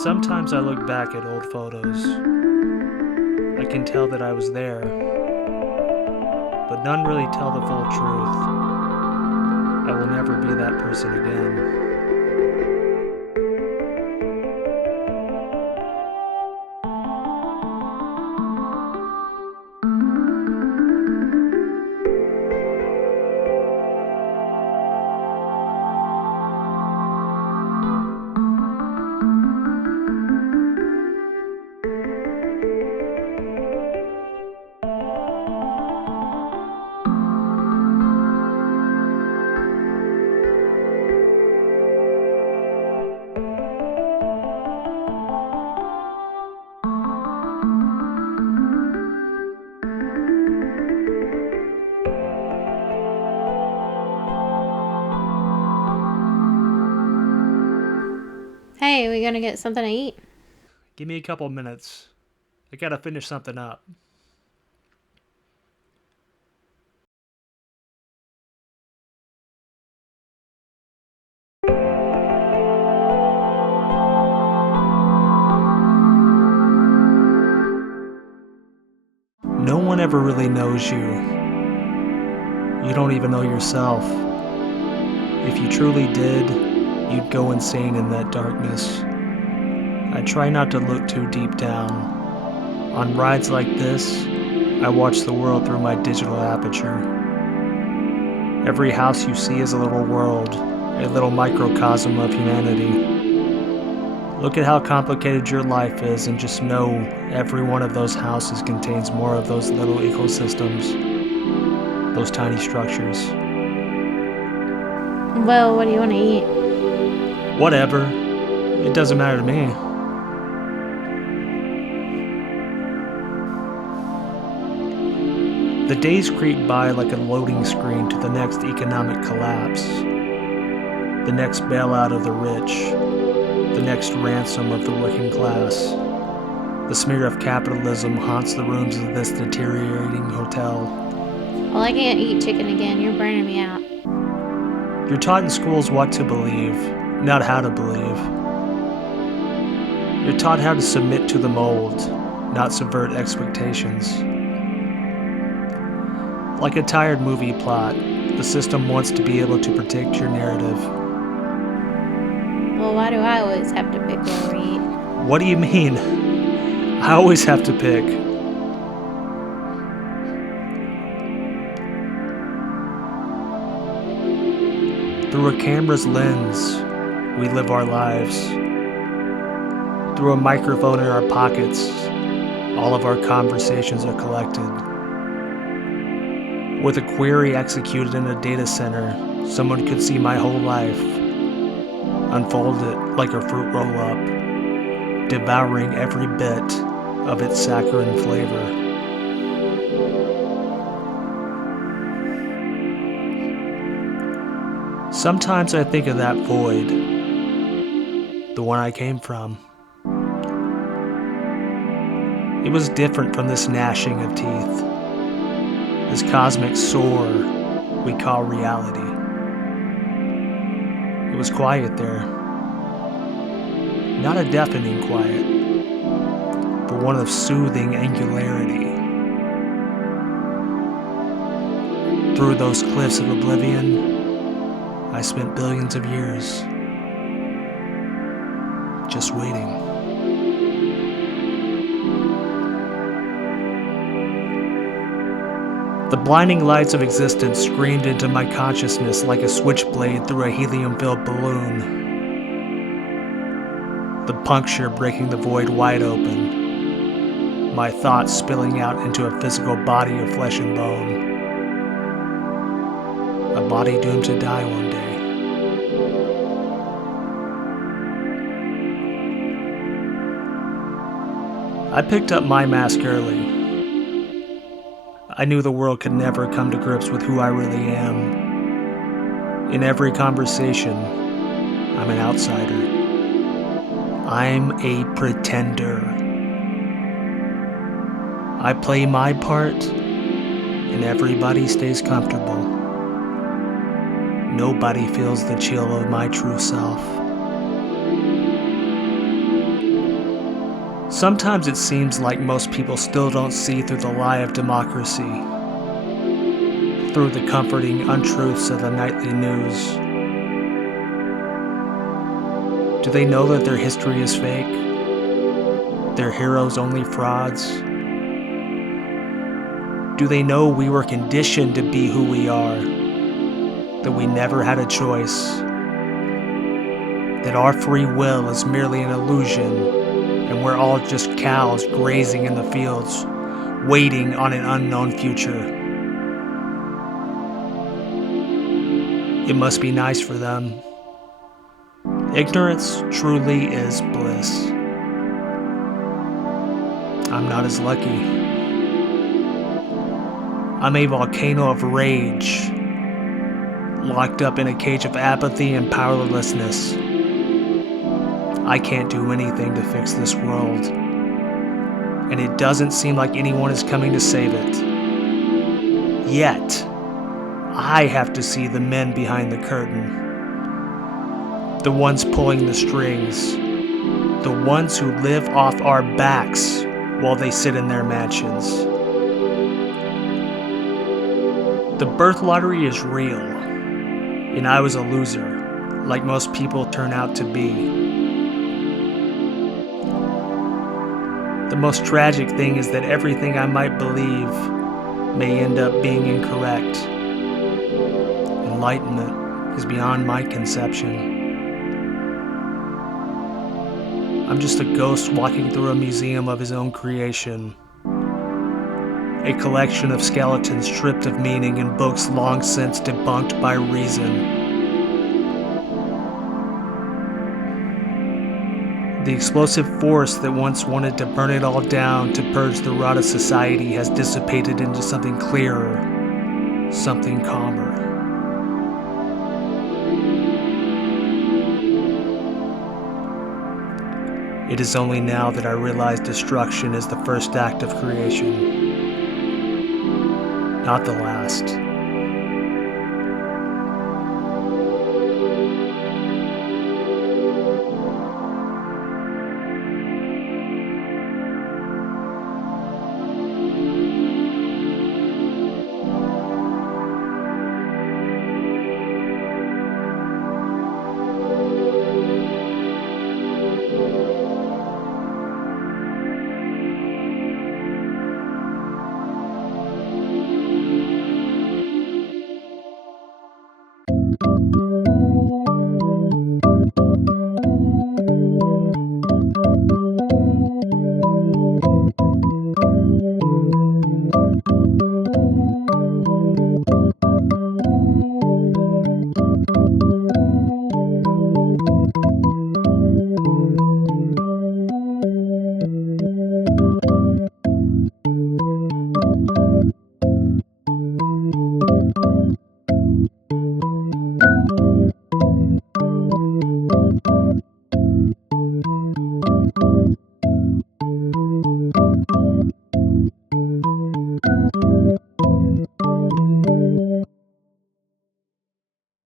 Sometimes I look back at old photos. I can tell that I was there, but none really tell the full truth. I will never be that person again. Hey, we gonna get something to eat? Give me a couple minutes. I gotta finish something up. No one ever really knows you. You don't even know yourself. If you truly did, you'd go insane in that darkness. I try not to look too deep down. On rides like this, I watch the world through my digital aperture. Every house you see is a little world, a little microcosm of humanity. Look at how complicated your life is and just know every one of those houses contains more of those little ecosystems, those tiny structures. Well, what do you want to eat? Whatever, it doesn't matter to me. The days creep by like a loading screen to the next economic collapse, the next bailout of the rich, the next ransom of the working class. The smear of capitalism haunts the rooms of this deteriorating hotel. Well, I can't eat chicken again. You're burning me out. You're taught in schools what to believe, not how to believe. You're taught how to submit to the mold, not subvert expectations. Like a tired movie plot, the system wants to be able to predict your narrative. Well, why do I always have to pick where we eat? What do you mean? I always have to pick. Through a camera's lens, we live our lives. Through a microphone in our pockets, all of our conversations are collected. With a query executed in a data center, someone could see my whole life, unfold it like a fruit roll-up, devouring every bit of its saccharine flavor. Sometimes I think of that void, the one I came from. It was different from this gnashing of teeth, this cosmic sore we call reality. It was quiet there. Not a deafening quiet, but one of soothing angularity. Through those cliffs of oblivion, I spent billions of years just waiting. The blinding lights of existence screamed into my consciousness like a switchblade through a helium-filled balloon. The puncture breaking the void wide open, my thoughts spilling out into a physical body of flesh and bone. A body doomed to die one day. I picked up my mask early. I knew the world could never come to grips with who I really am. In every conversation, I'm an outsider. I'm a pretender. I play my part, and everybody stays comfortable. Nobody feels the chill of my true self. Sometimes it seems like most people still don't see through the lie of democracy, through the comforting untruths of the nightly news. Do they know that their history is fake? Their heroes only frauds? Do they know we were conditioned to be who we are? That we never had a choice? That our free will is merely an illusion, and we're all just cows grazing in the fields, waiting on an unknown future? It must be nice for them. Ignorance truly is bliss. I'm not as lucky. I'm a volcano of rage, locked up in a cage of apathy and powerlessness. I can't do anything to fix this world, and it doesn't seem like anyone is coming to save it. Yet, I have to see the men behind the curtain. The ones pulling the strings. The ones who live off our backs while they sit in their mansions. The birth lottery is real, and I was a loser, like most people turn out to be. The most tragic thing is that everything I might believe may end up being incorrect. Enlightenment is beyond my conception. I'm just a ghost walking through a museum of his own creation. A collection of skeletons stripped of meaning in books long since debunked by reason. The explosive force that once wanted to burn it all down to purge the rot of society has dissipated into something clearer, something calmer. It is only now that I realize destruction is the first act of creation, not the last.